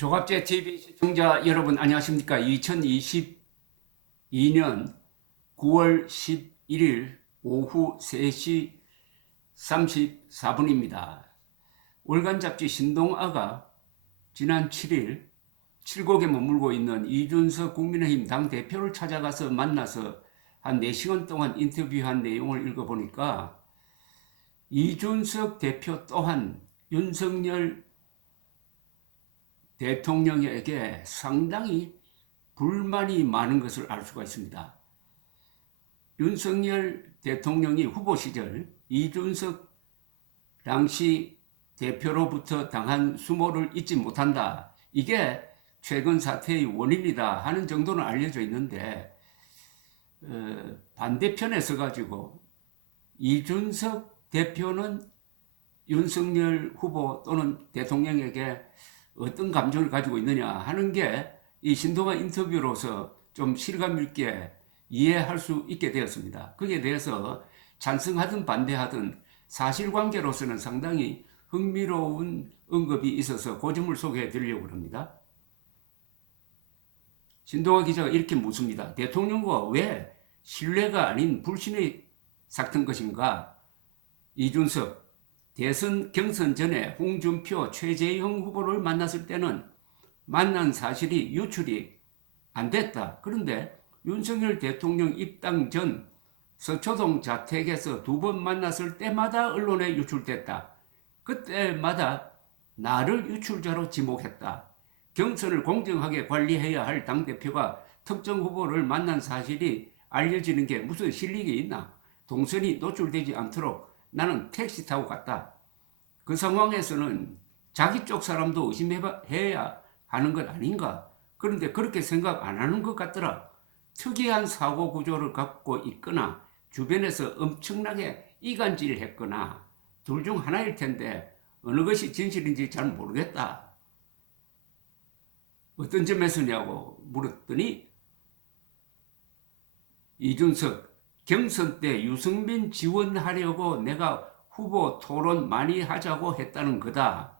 조갑제 TV 시청자 여러분 안녕하십니까? 2022년 9월 11일 오후 3시 34분입니다. 월간 잡지 신동아가 지난 7일 칠곡에 머물고 있는 이준석 국민의힘 당대표를 찾아가서 만나서 한 4시간 동안 인터뷰한 내용을 읽어보니까 이준석 대표 또한 윤석열 대통령에게 상당히 불만이 많은 것을 알 수가 있습니다. 윤석열 대통령이 후보 시절 이준석 당시 대표로부터 당한 수모를 잊지 못한다. 이게 최근 사태의 원인이다 하는 정도는 알려져 있는데 반대편에 서가지고 이준석 대표는 윤석열 후보 또는 대통령에게 어떤 감정을 가지고 있느냐 하는 게 이 신동아 인터뷰로서 좀 실감 있게 이해할 수 있게 되었습니다. 거기에 대해서 찬성하든 반대하든 사실관계로서는 상당히 흥미로운 언급이 있어서 그 점을 소개해 드리려고 합니다. 신동아 기자가 이렇게 묻습니다. 대통령과 왜 신뢰가 아닌 불신이 삭튼 것인가? 이준석 대선 경선 전에 홍준표, 최재형 후보를 만났을 때는 만난 사실이 유출이 안 됐다. 그런데 윤석열 대통령 입당 전 서초동 자택에서 2번 만났을 때마다 언론에 유출됐다. 그때마다 나를 유출자로 지목했다. 경선을 공정하게 관리해야 할 당대표가 특정 후보를 만난 사실이 알려지는 게 무슨 실익이 있나? 동선이 노출되지 않도록 나는 택시 타고 갔다. 그 상황에서는 자기 쪽 사람도 의심해야 하는 것 아닌가? 그런데 그렇게 생각 안 하는 것 같더라. 특이한 사고 구조를 갖고 있거나 주변에서 엄청나게 이간질했거나 둘 중 하나일 텐데 어느 것이 진실인지 잘 모르겠다. 어떤 점에서냐고 물었더니 이준석 경선 때 유승민 지원하려고 내가 후보 토론 많이 하자고 했다는 거다.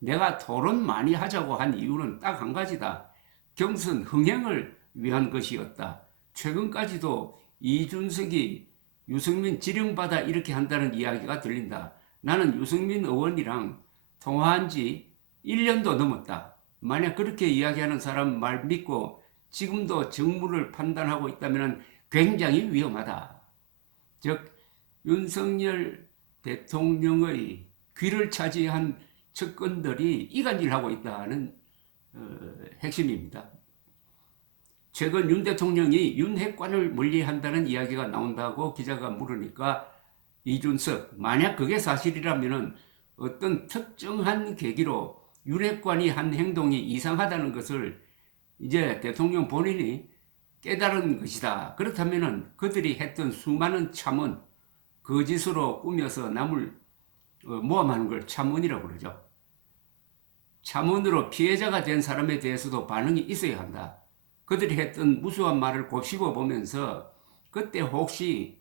내가 토론 많이 하자고 한 이유는 딱 한 가지다. 경선 흥행을 위한 것이었다. 최근까지도 이준석이 유승민 지령받아 이렇게 한다는 이야기가 들린다. 나는 유승민 의원이랑 통화한 지 1년도 넘었다. 만약 그렇게 이야기하는 사람 말 믿고 지금도 정무를 판단하고 있다면 굉장히 위험하다. 즉 윤석열 대통령의 귀를 차지한 측근들이 이간질하고 있다는 핵심입니다. 최근 윤 대통령이 윤핵관을 멀리한다는 이야기가 나온다고 기자가 물으니까 이준석 만약 그게 사실이라면 어떤 특정한 계기로 윤핵관이 한 행동이 이상하다는 것을 이제 대통령 본인이 깨달은 것이다. 그렇다면 그들이 했던 수많은 참언, 거짓으로 꾸며서 남을 모함하는 걸 참언이라고 그러죠. 참언으로 피해자가 된 사람에 대해서도 반응이 있어야 한다. 그들이 했던 무수한 말을 곱씹어 보면서 그때 혹시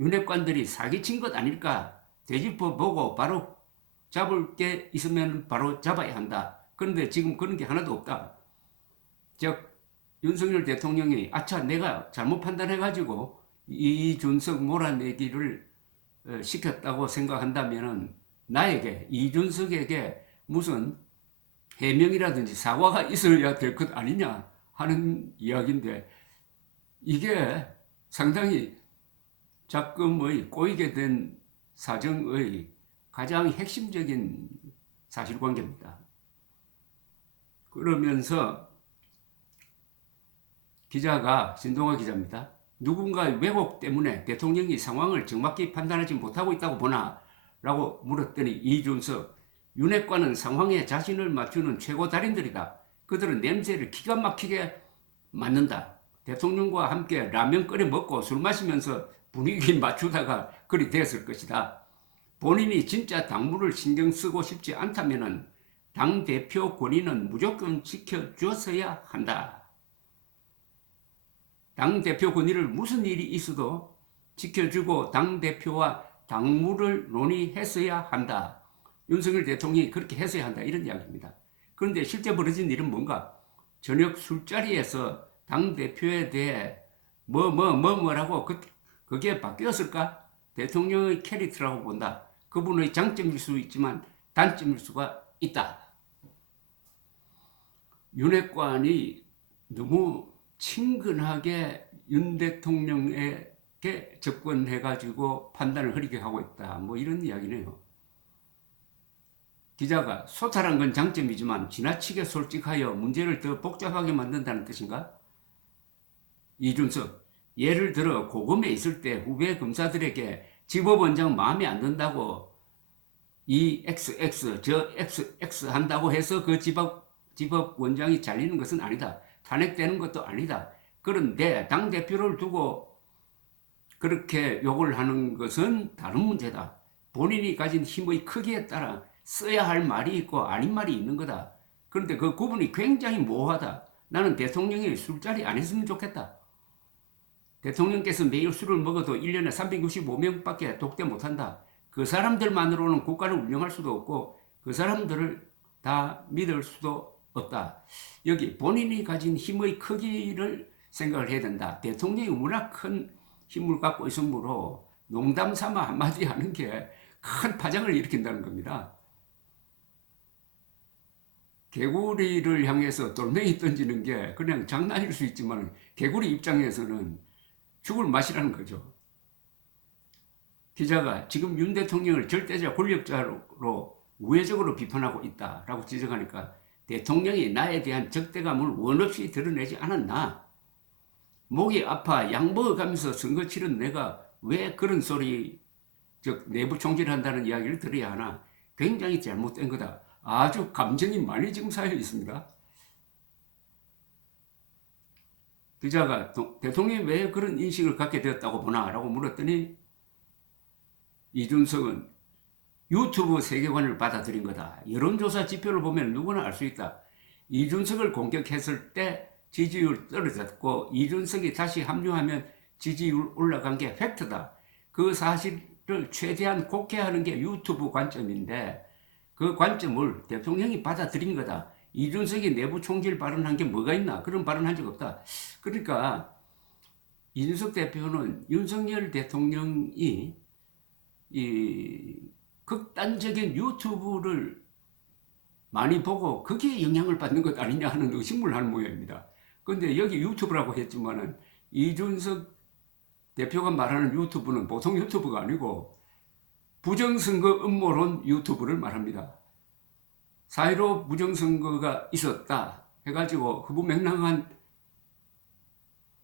윤핵관들이 사기친 것 아닐까 되짚어 보고 바로 잡을 게 있으면 바로 잡아야 한다. 그런데 지금 그런 게 하나도 없다. 즉 윤석열 대통령이 아차 내가 잘못 판단해가지고 이준석 몰아내기를 시켰다고 생각한다면 나에게 이준석에게 무슨 해명이라든지 사과가 있어야 될 것 아니냐 하는 이야기인데 이게 상당히 작금의 꼬이게 된 사정의 가장 핵심적인 사실관계입니다. 그러면서 기자가 신동아 기자입니다. 누군가 왜곡 때문에 대통령이 상황을 정확히 판단하지 못하고 있다고 보나? 라고 물었더니 이준석 윤핵관은 상황에 자신을 맞추는 최고 달인들이다. 그들은 냄새를 기가 막히게 맡는다. 대통령과 함께 라면 끓여 먹고 술 마시면서 분위기 맞추다가 그리 됐을 것이다. 본인이 진짜 당무를 신경 쓰고 싶지 않다면 당대표 권위는 무조건 지켜줬어야 한다. 당대표 권위를 무슨 일이 있어도 지켜주고 당대표와 당무를 논의했어야 한다. 윤석열 대통령이 그렇게 했어야 한다. 이런 이야기입니다. 그런데 실제 벌어진 일은 뭔가? 저녁 술자리에서 당대표에 대해 뭐라고 그게 바뀌었을까? 대통령의 캐릭터라고 본다. 그분의 장점일 수 있지만 단점일 수가 있다. 윤핵관이 너무 친근하게 윤 대통령에게 접근해가지고 판단을 흐리게 하고 있다. 뭐 이런 이야기네요. 기자가 소탈한 건 장점이지만 지나치게 솔직하여 문제를 더 복잡하게 만든다는 뜻인가? 이준석, 예를 들어 고검에 있을 때 후배 검사들에게 지법원장 마음에 안 든다고 이 XX 저 XX 한다고 해서 그 지법원장이 잘리는 것은 아니다. 탄핵되는 것도 아니다. 그런데 당대표를 두고 그렇게 욕을 하는 것은 다른 문제다. 본인이 가진 힘의 크기에 따라 써야 할 말이 있고 아닌 말이 있는 거다. 그런데 그 구분이 굉장히 모호하다. 나는 대통령이 술자리 안 했으면 좋겠다. 대통령께서 매일 술을 먹어도 1년에 365명밖에 독대 못한다. 그 사람들만으로는 국가를 운영할 수도 없고 그 사람들을 다 믿을 수도 없다. 여기 본인이 가진 힘의 크기를 생각을 해야 된다. 대통령이 워낙 큰 힘을 갖고 있으므로 농담 삼아 한마디 하는 게 큰 파장을 일으킨다는 겁니다. 개구리를 향해서 돌멩이 던지는 게 그냥 장난일 수 있지만 개구리 입장에서는 죽을 맛이라는 거죠. 기자가 지금 윤 대통령을 절대적 권력자로 우회적으로 비판하고 있다라고 지적하니까 대통령이 나에 대한 적대감을 원없이 드러내지 않았나? 목이 아파 약 먹어가면서 선거 치른 내가 왜 그런 소리, 즉 내부 총질한다는 이야기를 들어야 하나? 굉장히 잘못된 거다. 아주 감정이 많이 지금 쌓여 있습니다. 기자가 대통령이 왜 그런 인식을 갖게 되었다고 보나? 라고 물었더니 이준석은 유튜브 세계관을 받아들인 거다. 여론조사 지표를 보면 누구나 알 수 있다. 이준석을 공격했을 때 지지율 떨어졌고 이준석이 다시 합류하면 지지율 올라간 게 팩트다. 그 사실을 최대한 곡해하는 게 유튜브 관점인데 그 관점을 대통령이 받아들인 거다. 이준석이 내부 총질 발언한 게 뭐가 있나? 그런 발언한 적 없다. 그러니까 이준석 대표는 윤석열 대통령이 이 극단적인 유튜브를 많이 보고 그게 영향을 받는 것 아니냐 하는 의심을 하는 모양입니다. 그런데 여기 유튜브라고 했지만은 이준석 대표가 말하는 유튜브는 보통 유튜브가 아니고 부정선거 음모론 유튜브를 말합니다. 4.15 부정선거가 있었다 해가지고 허무맹랑한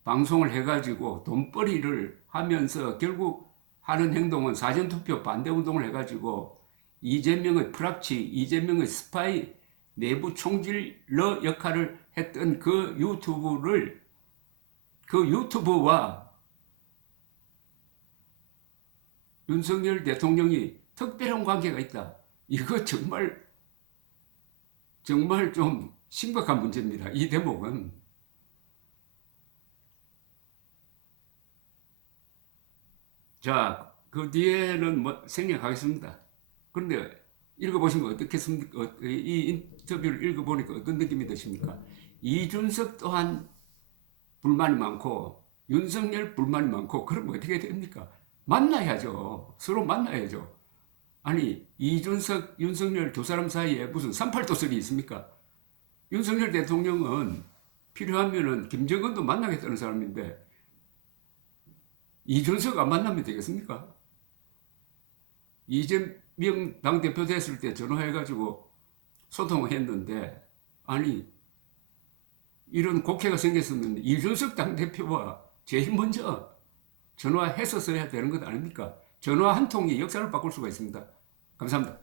방송을 해가지고 돈벌이를 하면서 결국 하는 행동은 사전투표 반대운동을 해가지고 이재명의 프락치, 이재명의 스파이 내부 총질러 역할을 했던 그 유튜브와 윤석열 대통령이 특별한 관계가 있다. 이거 정말 좀 심각한 문제입니다. 이 대목은. 자, 그 뒤에는 뭐 생략하겠습니다. 그런데 읽어보시면 어떻겠습니까? 이 인터뷰를 읽어보니까 어떤 느낌이 드십니까? 이준석 또한 불만이 많고 윤석열 불만이 많고 그러면 어떻게 됩니까? 만나야죠. 서로 만나야죠. 아니 이준석, 윤석열 두 사람 사이에 무슨 38도설이 있습니까? 윤석열 대통령은 필요하면은 김정은도 만나겠다는 사람인데 이준석 안 만나면 되겠습니까? 이재명 당대표 됐을 때 전화해가지고 소통을 했는데 아니 이런 곡해가 생겼으면 이준석 당대표와 제일 먼저 전화했었어야 되는 것 아닙니까? 전화 한 통이 역사를 바꿀 수가 있습니다. 감사합니다.